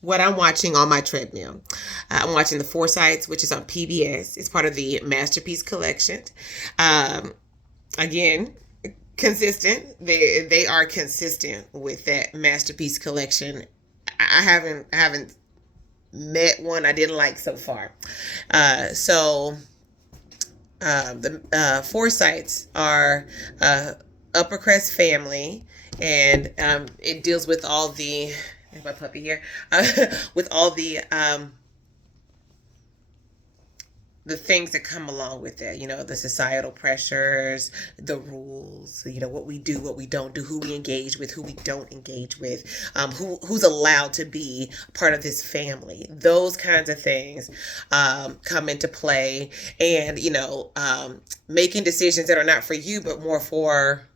what I'm watching on my treadmill. I'm watching the Forsytes, which is on PBS. It's part of the Masterpiece Collection. Um, Again, consistent. They are consistent with that Masterpiece Collection. I haven't met one I didn't like so far. So the Forsytes are upper crust family, and it deals with all the my puppy here with all the things that come along with that, the societal pressures, the rules, what we do, what we don't do, who we engage with, who we don't engage with, who's allowed to be part of this family. Those kinds of things come into play, and making decisions that are not for you, but more for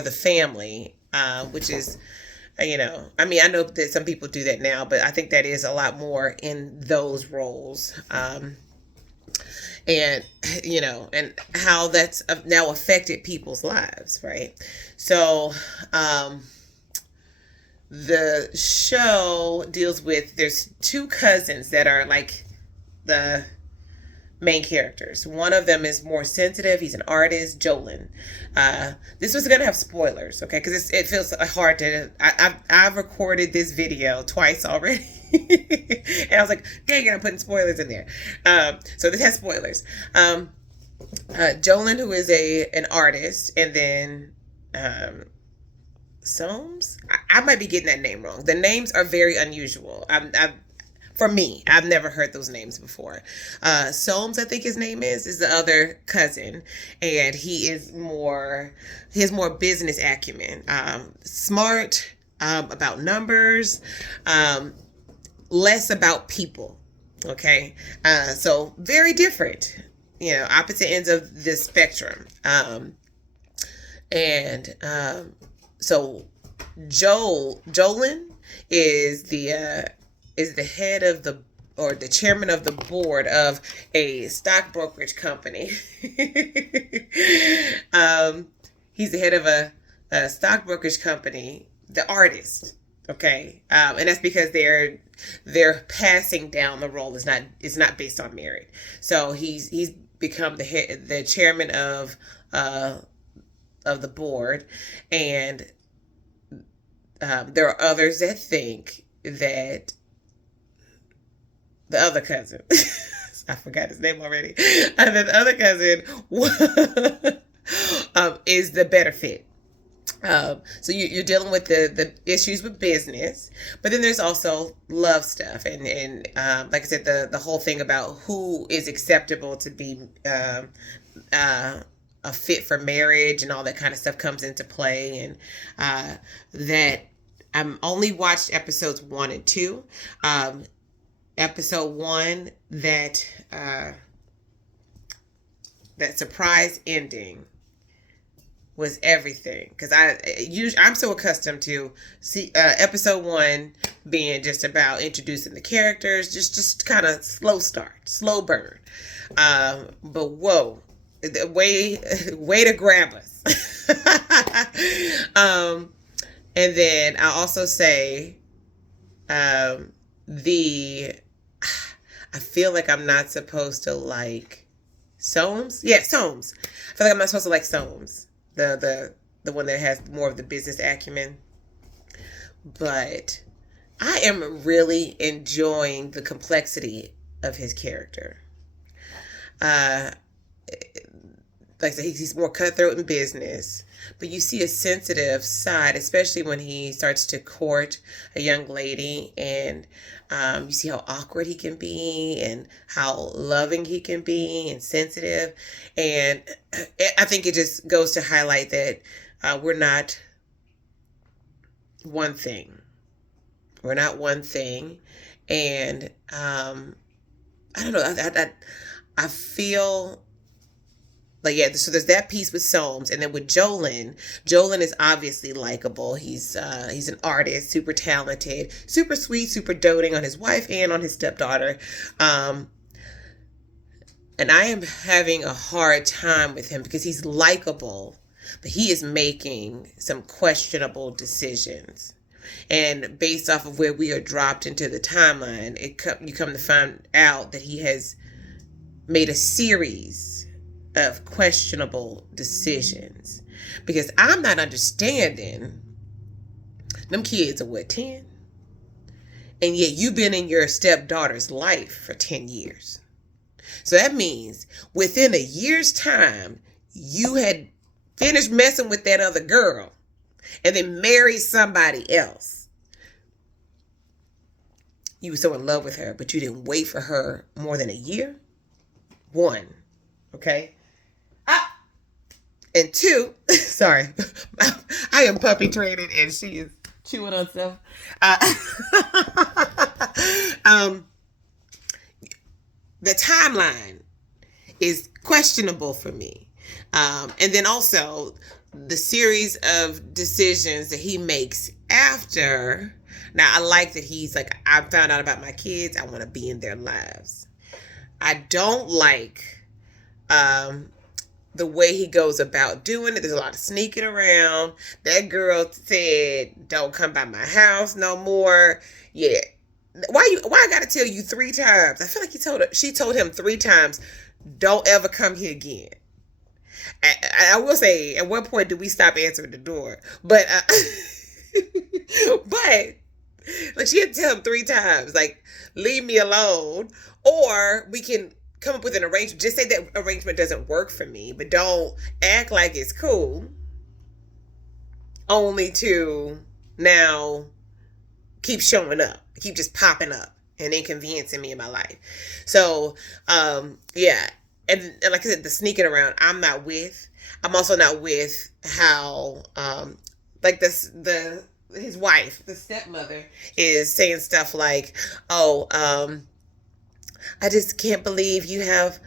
the family, which is I mean, I know that some people do that now, but I think that is a lot more in those roles. And, and how that's now affected people's lives, right? So, the show deals with, there's two cousins that are like the main characters. One of them is more sensitive. He's an artist, Jolin. This was gonna have spoilers, okay? Because it feels hard to. I've recorded this video twice already, and I was like, dang it, I'm putting spoilers in there. So this has spoilers. Jolin, who is an artist, and then Soames. I might be getting that name wrong. The names are very unusual. For me, I've never heard those names before. Soames, I think his name is the other cousin, and he has more business acumen, smart, about numbers, less about people. Okay, so very different, opposite ends of the spectrum, and so Jolin is the head of or the chairman of the board of a stock brokerage company. He's the head of a stock brokerage company, the artist. Okay, and that's because they're passing down the role. It's not based on merit. So he's become the chairman of the board, and there are others that think that the other cousin, I forgot his name already, and then the other cousin is the better fit. So you're dealing with the issues with business, but then there's also love stuff, and like I said, the whole thing about who is acceptable to be a fit for marriage and all that kind of stuff comes into play, and that I'm only watched episodes 1 and 2. Episode 1, that surprise ending was everything, because I'm so accustomed to see episode 1 being just about introducing the characters, just kind of slow burn, but whoa, way to grab us. And then I also say I feel like I'm not supposed to like Soames. Yeah, Soames. I feel like I'm not supposed to like Soames, the one that has more of the business acumen. But I am really enjoying the complexity of his character. Uh, like I said, he's more cutthroat in business, but you see a sensitive side, especially when he starts to court a young lady, and you see how awkward he can be and how loving he can be and sensitive. And I think it just goes to highlight that we're not one thing. We're not one thing. And I don't know. I feel like, yeah, so there's that piece with Soames, and then with Jolin is obviously likable. He's an artist, super talented, super sweet, super doting on his wife and on his stepdaughter. And I am having a hard time with him because he's likable, but he is making some questionable decisions. And based off of where we are dropped into the timeline, you come to find out that he has made a series of questionable decisions. Because I'm not understanding, them kids are what, 10? And yet you've been in your stepdaughter's life for 10 years. So that means within a year's time, you had finished messing with that other girl and then married somebody else. You were so in love with her, but you didn't wait for her more than a year. 1, okay? And 2, sorry, I am puppy training and she is chewing on stuff. The timeline is questionable for me. And then also the series of decisions that he makes after. Now, I like that he's like, I found out about my kids. I want to be in their lives. I don't like the way he goes about doing it. There's a lot of sneaking around. That girl said, don't come by my house no more. Yeah. Why I gotta tell you 3 times? I feel like she told him 3 times, don't ever come here again. I will say, at one point, did we stop answering the door? But but like, she had to tell him 3 times, like, leave me alone, or we can come up with an arrangement. Just say that arrangement doesn't work for me, but don't act like it's cool, only to now keep showing up, keep just popping up and inconveniencing me in my life. So, yeah. And like I said, the sneaking around, I'm also not with how, like his wife, the stepmother, is saying stuff like, oh, I just can't believe you have,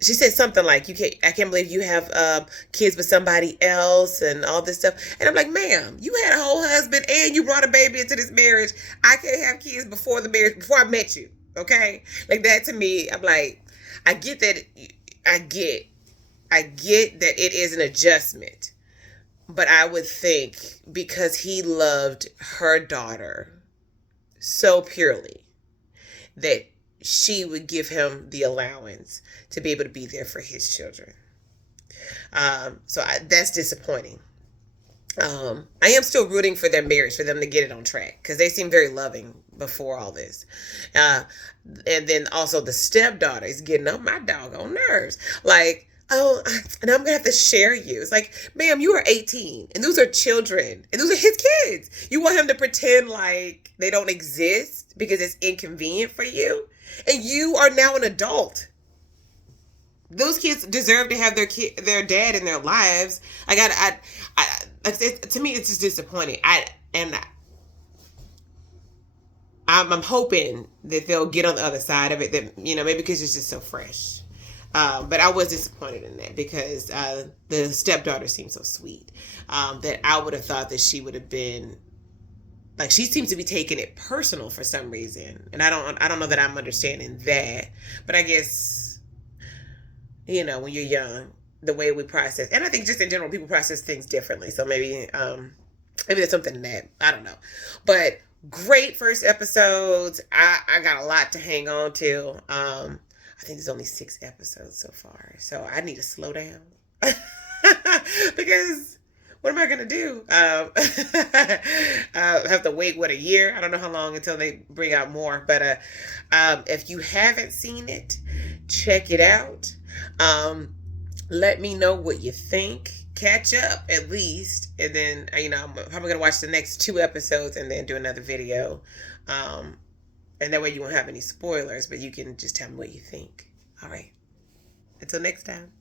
she said something like, I can't believe you have kids with somebody else and all this stuff. And I'm like, ma'am, you had a whole husband and you brought a baby into this marriage. I can't have kids before the marriage, before I met you. Okay? Like, that to me, I'm like, I get that it is an adjustment. But I would think because he loved her daughter so purely that she would give him the allowance to be able to be there for his children. So that's disappointing. I am still rooting for their marriage, for them to get it on track, because they seem very loving before all this. And then also the stepdaughter is getting on my doggone nerves. Like, oh, and I'm going to have to share you. It's like, ma'am, you are 18 and those are children and those are his kids. You want him to pretend like they don't exist because it's inconvenient for you? And you are now an adult. Those kids deserve to have their dad in their lives. To me, it's just disappointing. I'm hoping that they'll get on the other side of it. That, maybe because it's just so fresh. But I was disappointed in that because the stepdaughter seemed so sweet that I would have thought that she would have been, like, she seems to be taking it personal for some reason, and I don't know that I'm understanding that. But I guess, when you're young, the way we process, and I think just in general, people process things differently. So maybe there's something in that. I don't know, but great first episodes. I got a lot to hang on to. I think there's only 6 episodes so far, so I need to slow down because what am I going to do? Have to wait, a year? I don't know how long until they bring out more, but if you haven't seen it, check it out. Let me know what you think. Catch up at least, and then I'm probably going to watch the next 2 episodes and then do another video. And that way you won't have any spoilers, but you can just tell me what you think. All right. Until next time.